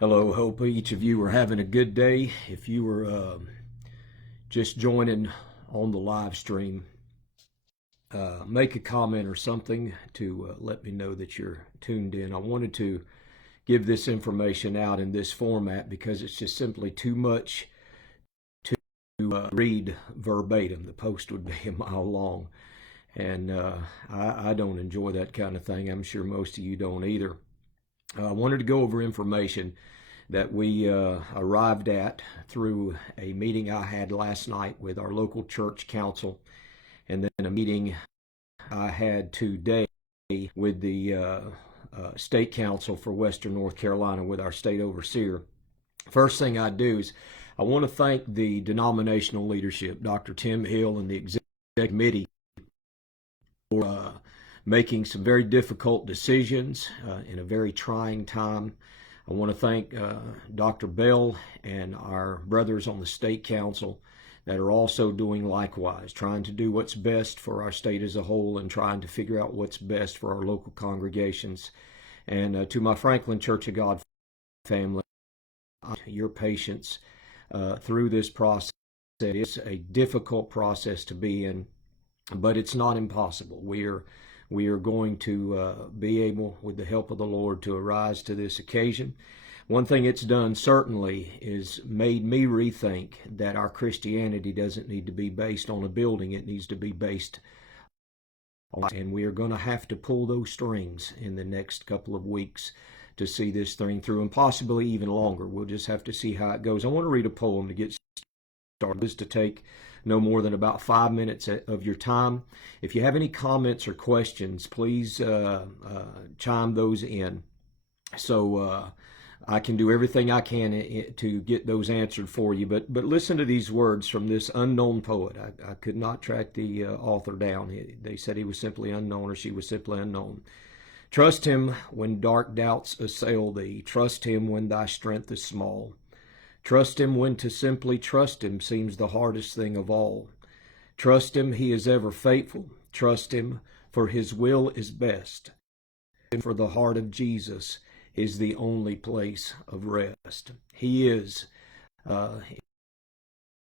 Hello, hope each of you are having a good day. If you were just joining on the live stream, make a comment or something to let me know that you're tuned in. I wanted to give this information out in this format because it's just simply too much to read verbatim. The post would be a mile long, and I don't enjoy that kind of thing. I'm sure most of you don't either. I wanted to go over information that we arrived at through a meeting I had last night with our local church council, and then a meeting I had today with the state council for Western North Carolina with our state overseer. First thing I do is I want to thank the denominational leadership, Dr. Tim Hill and the executive committee, for making some very difficult decisions in a very trying time. I want to thank Dr. Bell and our brothers on the state council that are also doing likewise, trying to do what's best for our state as a whole and trying to figure out what's best for our local congregations. And to my Franklin Church of God family, your patience through this process. It's a difficult process to be in, but it's not impossible. We are going to be able, with the help of the Lord, to arise to this occasion. One thing it's done certainly is made me rethink that our Christianity doesn't need to be based on a building. It needs to be based on, and we are going to have to pull those strings in the next couple of weeks to see this thing through, and possibly even longer. We'll just have to see how it goes. I want to read a poem to get started. This to take no more than about 5 minutes of your time. If you have any comments or questions, please chime those in so I can do everything I can to get those answered for you. But listen to these words from this unknown poet. I could not track the author down. They said he was simply unknown, or she was simply unknown. Trust him when dark doubts assail thee. Trust him when thy strength is small. Trust him when to simply trust him seems the hardest thing of all. Trust him, he is ever faithful. Trust him, for his will is best. And for the heart of Jesus is the only place of rest. He is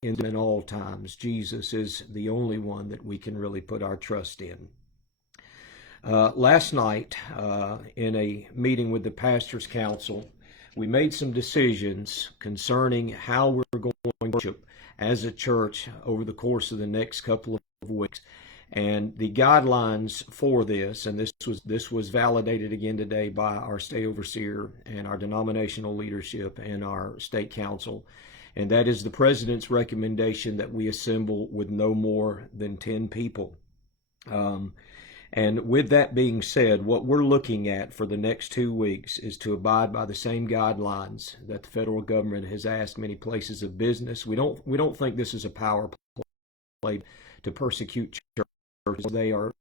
in all times. Jesus is the only one that we can really put our trust in. Last night, in a meeting with the Pastors' Council, we made some decisions concerning how we're going to worship as a church over the course of the next couple of weeks. And the guidelines for this, and this was validated again today by our state overseer and our denominational leadership and our state council, and that is the president's recommendation that we assemble with no more than 10 people. And with that being said, what we're looking at for the next 2 weeks is to abide by the same guidelines that the federal government has asked many places of business. We don't think this is a power play to persecute churches. They are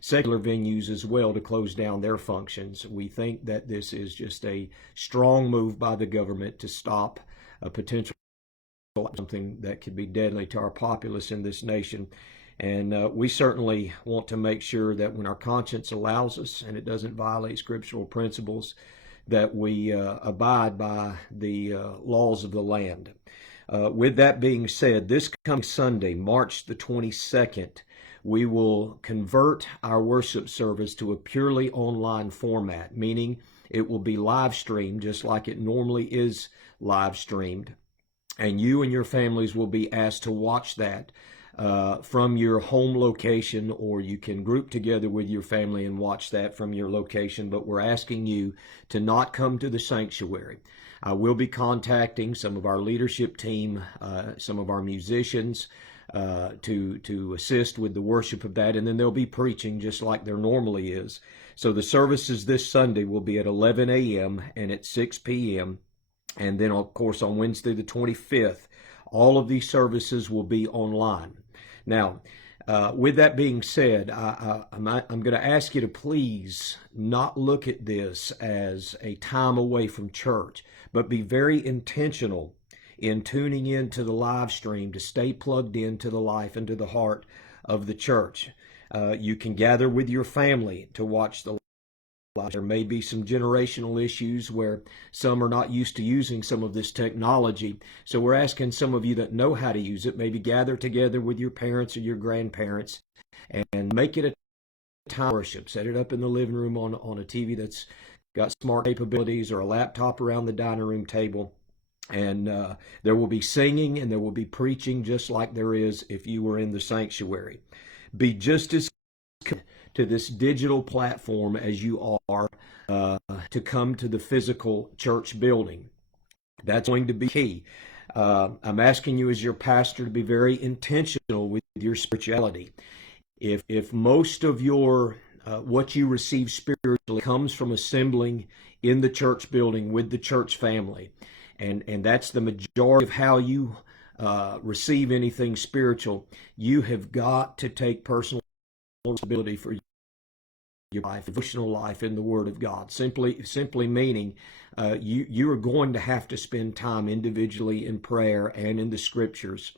secular venues as well to close down their functions. We think that this is just a strong move by the government to stop a potential something that could be deadly to our populace in this nation. And we certainly want to make sure that when our conscience allows us and it doesn't violate scriptural principles, that we abide by the laws of the land. With that being said, this coming Sunday, March the 22nd, we will convert our worship service to a purely online format, meaning it will be live streamed just like it normally is live streamed. And you and your families will be asked to watch that from your home location, or you can group together with your family and watch that from your location. But we're asking you to not come to the sanctuary. I will be contacting some of our leadership team, some of our musicians, to assist with the worship of that, and then they'll be preaching just like there normally is. So the services this Sunday will be at 11 a.m. and at 6 p.m. And then, of course, on Wednesday the 25th, all of these services will be online. Now, with that being said, I'm going to ask you to please not look at this as a time away from church, but be very intentional in tuning into the live stream to stay plugged into the life and to the heart of the church. You can gather with your family to watch the There may be some generational issues where some are not used to using some of this technology. So we're asking some of you that know how to use it, maybe gather together with your parents or your grandparents and make it a time of worship. Set it up in the living room on a TV that's got smart capabilities, or a laptop around the dining room table. And there will be singing and there will be preaching, just like there is if you were in the sanctuary. Be just as committed to this digital platform as you are to come to the physical church building. That's going to be key. I'm asking you as your pastor to be very intentional with your spirituality. If most of your what you receive spiritually comes from assembling in the church building with the church family, and that's the majority of how you receive anything spiritual, you have got to take personal responsibility for your life, devotional life in the Word of God. Simply meaning you are going to have to spend time individually in prayer and in the Scriptures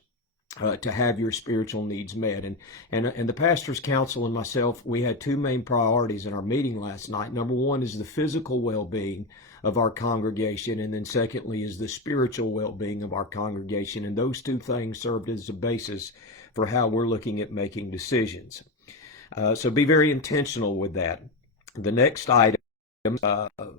to have your spiritual needs met. And the pastor's council and myself, we had two main priorities in our meeting last night. Number one is the physical well-being of our congregation, and then secondly is the spiritual well-being of our congregation. And those two things served as a basis for how we're looking at making decisions. So be very intentional with that. The next item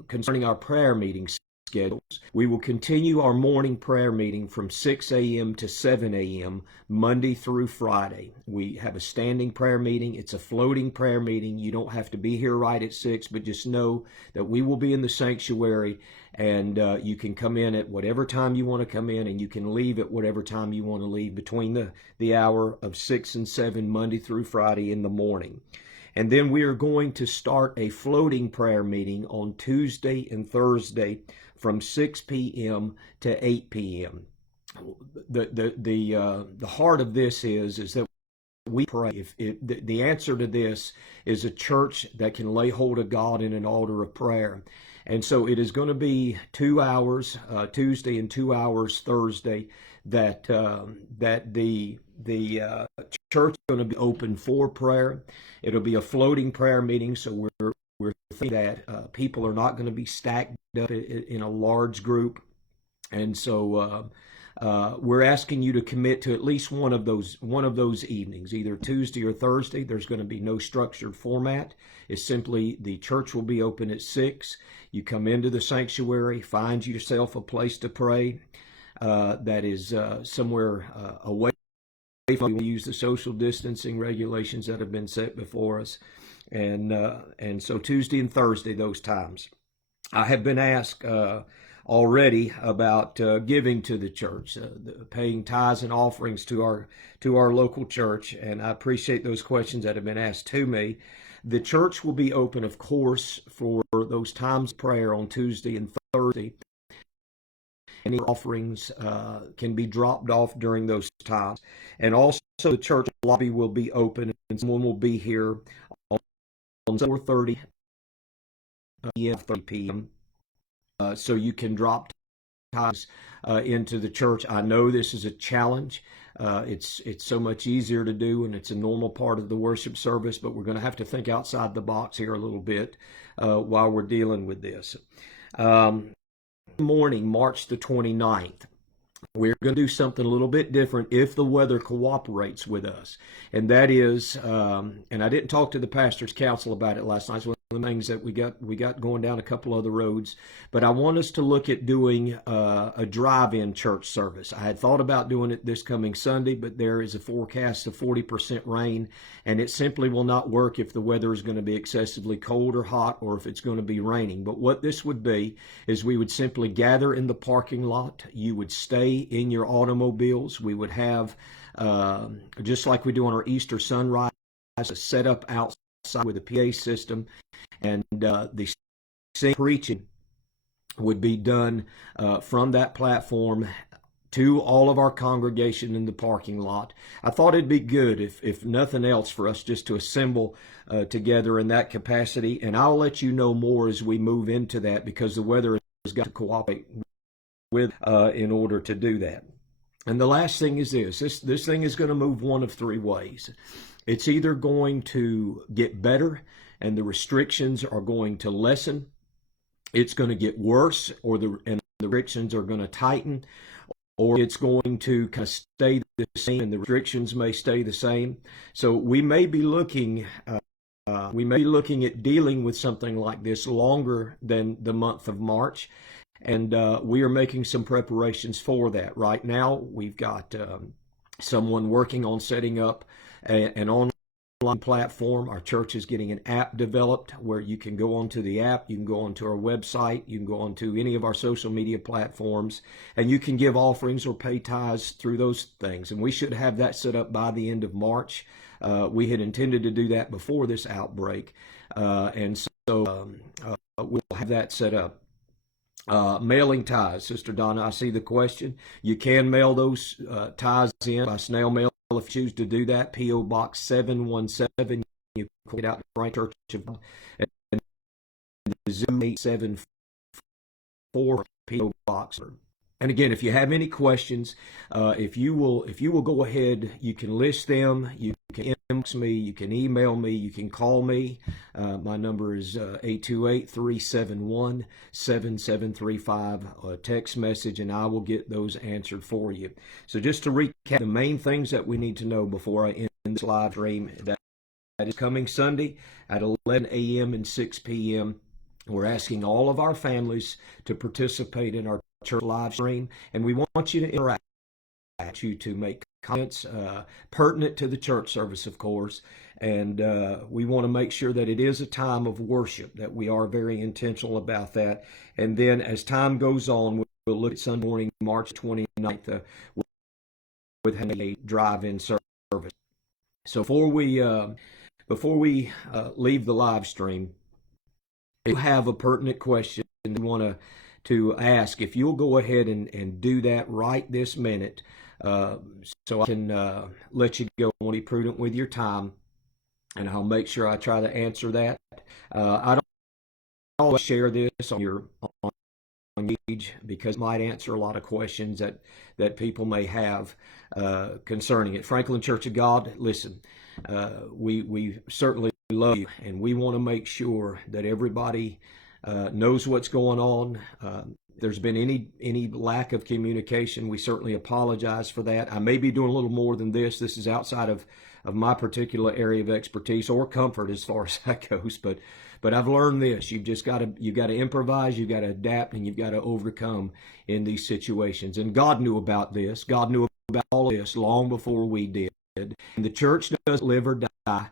concerning our prayer meetings schedules. We will continue our morning prayer meeting from 6 a.m. to 7 a.m. Monday through Friday. We have a standing prayer meeting. It's a floating prayer meeting. You don't have to be here right at 6, but just know that we will be in the sanctuary, and you can come in at whatever time you want to come in, and you can leave at whatever time you want to leave between the hour of 6 and 7 Monday through Friday in the morning. And then we are going to start a floating prayer meeting on Tuesday and Thursday from 6 p.m. to 8 p.m. The heart of this is that we pray. The answer to this is a church that can lay hold of God in an altar of prayer. And so it is going to be 2 hours Tuesday and 2 hours Thursday that the church is going to be open for prayer. It'll be a floating prayer meeting, so we're thinking that people are not going to be stacked up in a large group. And so we're asking you to commit to at least one of those evenings, either Tuesday or Thursday. There's going to be no structured format. It's simply the church will be open at 6. You come into the sanctuary, find yourself a place to pray that is somewhere away. We use the social distancing regulations that have been set before us, and so Tuesday and Thursday, those times. I have been asked already about giving to the church, paying tithes and offerings to our local church, and I appreciate those questions that have been asked to me. The church will be open, of course, for those times of prayer on Tuesday and Thursday. Any offerings can be dropped off during those times. And also the church lobby will be open, and someone will be here on 4:30 p.m. 30 p.m. So you can drop tithes into the church. I know this is a challenge. It's so much easier to do, and it's a normal part of the worship service, but we're going to have to think outside the box here a little bit while we're dealing with this. Morning, March the 29th, we're going to do something a little bit different if the weather cooperates with us. And that is, and I didn't talk to the pastor's council about it last night. It's one of the things that we got going down a couple other roads. But I want us to look at doing a drive-in church service. I had thought about doing it this coming Sunday, but there is a forecast of 40% rain, and it simply will not work if the weather is going to be excessively cold or hot, or if it's going to be raining. But what this would be is we would simply gather in the parking lot. You would stay in your automobiles. We would have, just like we do on our Easter sunrise, a setup outside with a PA system, and the preaching would be done from that platform to all of our congregation in the parking lot. I thought it'd be good, if nothing else, for us just to assemble together in that capacity, and I'll let you know more as we move into that, because the weather has got to cooperate with in order to do that. And the last thing is this thing is going to move one of three ways. It's either going to get better and the restrictions are going to lessen, it's going to get worse, and the restrictions are going to tighten, or it's going to kind of stay the same and the restrictions may stay the same. So we may be looking at dealing with something like this longer than the month of March. And we are making some preparations for that. Right now, we've got someone working on setting up an online platform. Our church is getting an app developed where you can go onto the app, you can go onto our website, you can go onto any of our social media platforms, and you can give offerings or pay tithes through those things. And we should have that set up by the end of March. We had intended to do that before this outbreak, and so we'll have that set up. Mailing tithes, Sister Donna, I see the question. You can mail those tithes in by snail mail if you choose to do that. P.O. Box 717. You can get out to Frank Church of God, and the 0874 P.O. Box. And again, if you have any questions, if you will go ahead, you can list them. You can inbox me, you can email me, you can call me. My number is 828-371-7735. Text message, and I will get those answered for you. So just to recap, the main things that we need to know before I end this live stream, that is coming Sunday at 11 a.m. and 6 p.m. We're asking all of our families to participate in our church live stream, and we want you to interact, you to make comments pertinent to the church service, of course, and we want to make sure that it is a time of worship, that we are very intentional about that. And then as time goes on, we'll look at Sunday morning, March 29th, with a drive-in service. So before we leave the live stream, if you have a pertinent question you want to ask, if you'll go ahead and do that right this minute, so I can let you go. I want to be prudent with your time, and I'll make sure I try to answer that. I don't always share this on your page because it might answer a lot of questions that people may have concerning it. Franklin Church of God, listen, we certainly love you, and we want to make sure that everybody knows what's going on. If there's been any lack of communication, we certainly apologize for that. I may be doing a little more than this. This is outside of my particular area of expertise or comfort as far as that goes. But I've learned this: you've got to improvise, you've got to adapt, and you've got to overcome in these situations. And God knew about this. God knew about all of this long before we did. And the church doesn't live or die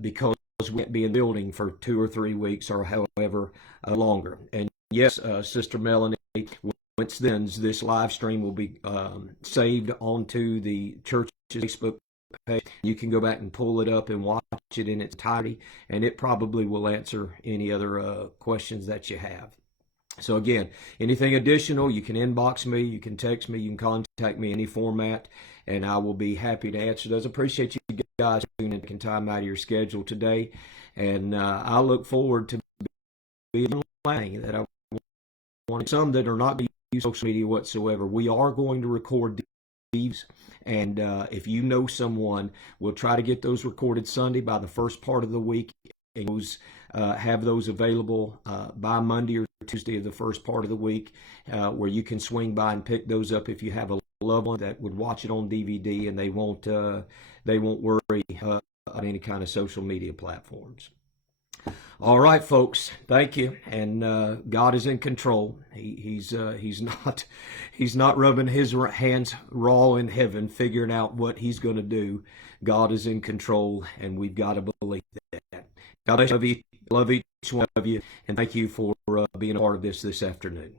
because we can't be in the building for 2 or 3 weeks or however longer. And yes, Sister Melanie, once then this live stream will be saved onto the church's Facebook page. You can go back and pull it up and watch it in its entirety, and it probably will answer any other questions that you have. So again, anything additional, you can inbox me, you can text me, you can contact me in any format, and I will be happy to answer those. I appreciate you guys taking time out of your schedule today, and I look forward to being that I want some that are not going to use social media whatsoever. We are going to record these, and if you know someone, we'll try to get those recorded Sunday by the first part of the week, and have those available by Monday or Tuesday of the first part of the week, where you can swing by and pick those up if you have a loved one that would watch it on DVD, and they won't worry about any kind of social media platforms. All right, folks, thank you, and God is in control. He's not rubbing his hands raw in heaven, figuring out what he's going to do. God is in control, and we've got to believe that. God bless you. Love each one of you, and thank you for being a part of this afternoon.